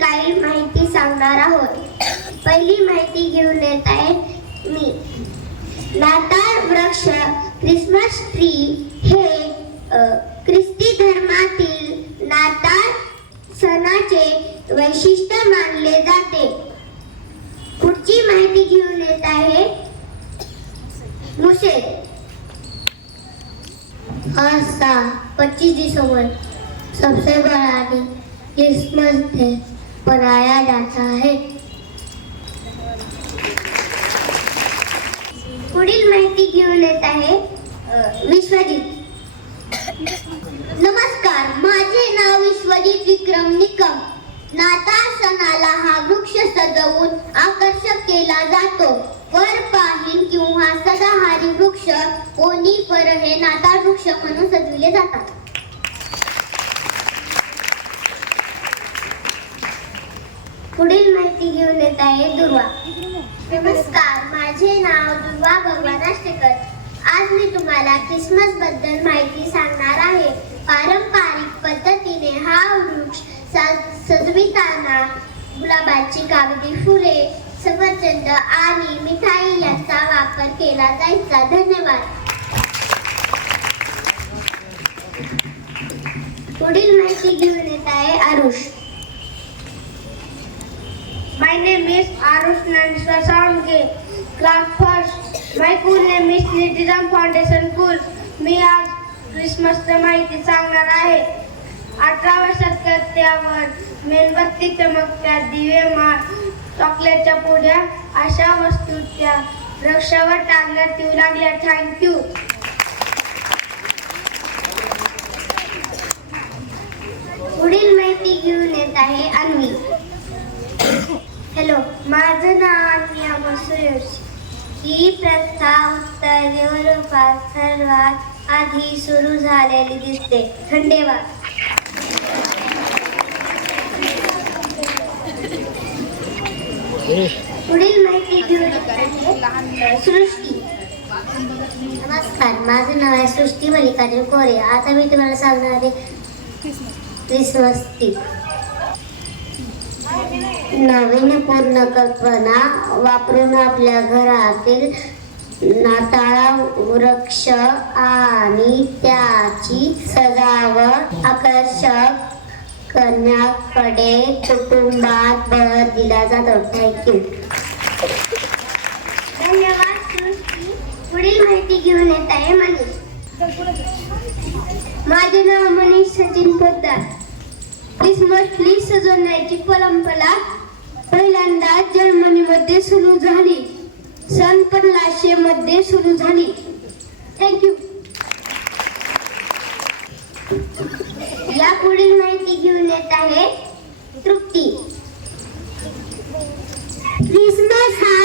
काही माहिती सांगणार आहोत. पहिली माहिती घेऊन येत आहे मी. नाताळ वृक्ष क्रिसमस ट्री हे ख्रिस्ती धर्मातील नाताळ सणाचे वैशिष्ट्य मानले जाते. पुढची माहिती घेऊन येत आहे मुसे. आज पच्चीस दिसंबर सबसे बड़ा दिन क्रिसमस डे पढ़ाया जाता है। पुढील माहिती घेऊन येत आहे विश्वजीत विश्वजित. नमस्कार माझे नाव विश्वजित विक्रम निकम. नाताळ सणाला हा वृक्ष सजवून आकर्षक केला जातो. वर पाहिन किंवा सदाहारी वृक्ष कोणीपर हे नाताळ वृक्ष म्हणून सजविले जातात. पुढील माहिती घेऊन येत आहे दुर्वा. नमस्कार माझे नाव दुर्वा भगवान आष्टेकर. आज मी तुम्हाला ख्रिसमसबद्दल माहिती सांगणार आहे. पारंपरिक पद्धतीने हा वृक्ष सजविताना गुलाबाची कागदी फुले सफरचंद आणि मिठाई यांचा वापर केला जायचा. धन्यवाद. पुढील माहिती घेऊन येत आहे Aarush. My name is Arush Nandiswar Soundke, class first. My school name is Nitiram Foundation School. मी आज क्रिसमसचं माहिती सांगणार आहे अठराव्या शतकात त्यावर मेणबत्ती चमकत्या दिवे मार चॉकलेटच्या पुड्या अशा वस्तू त्या रक्षावर टांगण्यात येऊ लागल्या थँक्यू पुढील माहिती घेऊन येत आहे अनु माझं नाव आम्ही मसूर ही प्रथा उत्तर युरोपात सर्वात आधी सुरू झालेली दिसते. धन्यवाद. पुढील माहिती घेऊन सृष्टी. नमस्कार माझं नाव आहे सृष्टी मल्लिकार्जुन कोरे. आता मी तुम्हाला सांगणार आहे क्रिसमस टी नवीन पूर्ण कल्पना वापरून आपल्या घरातील नाताळा वृक्ष आणि त्याची सजावट आकर्षक करण्याकडे कुटुंबात भर दिला जातो. थँक्यू धन्यवाद पुढील माहिती घेऊन येत आहे मनीष. माझे नाव मनीष सचिन पोद्दार. क्रिसमस ट्री सजवण्याची परंपरा पहिल्यांदा जर्मनीमध्ये सुरू झाली. सन पंधराशे मध्ये सुरू झाली. थँक्यू या पुढील माहिती घेऊन येत आहे तृप्ती. क्रिसमस हा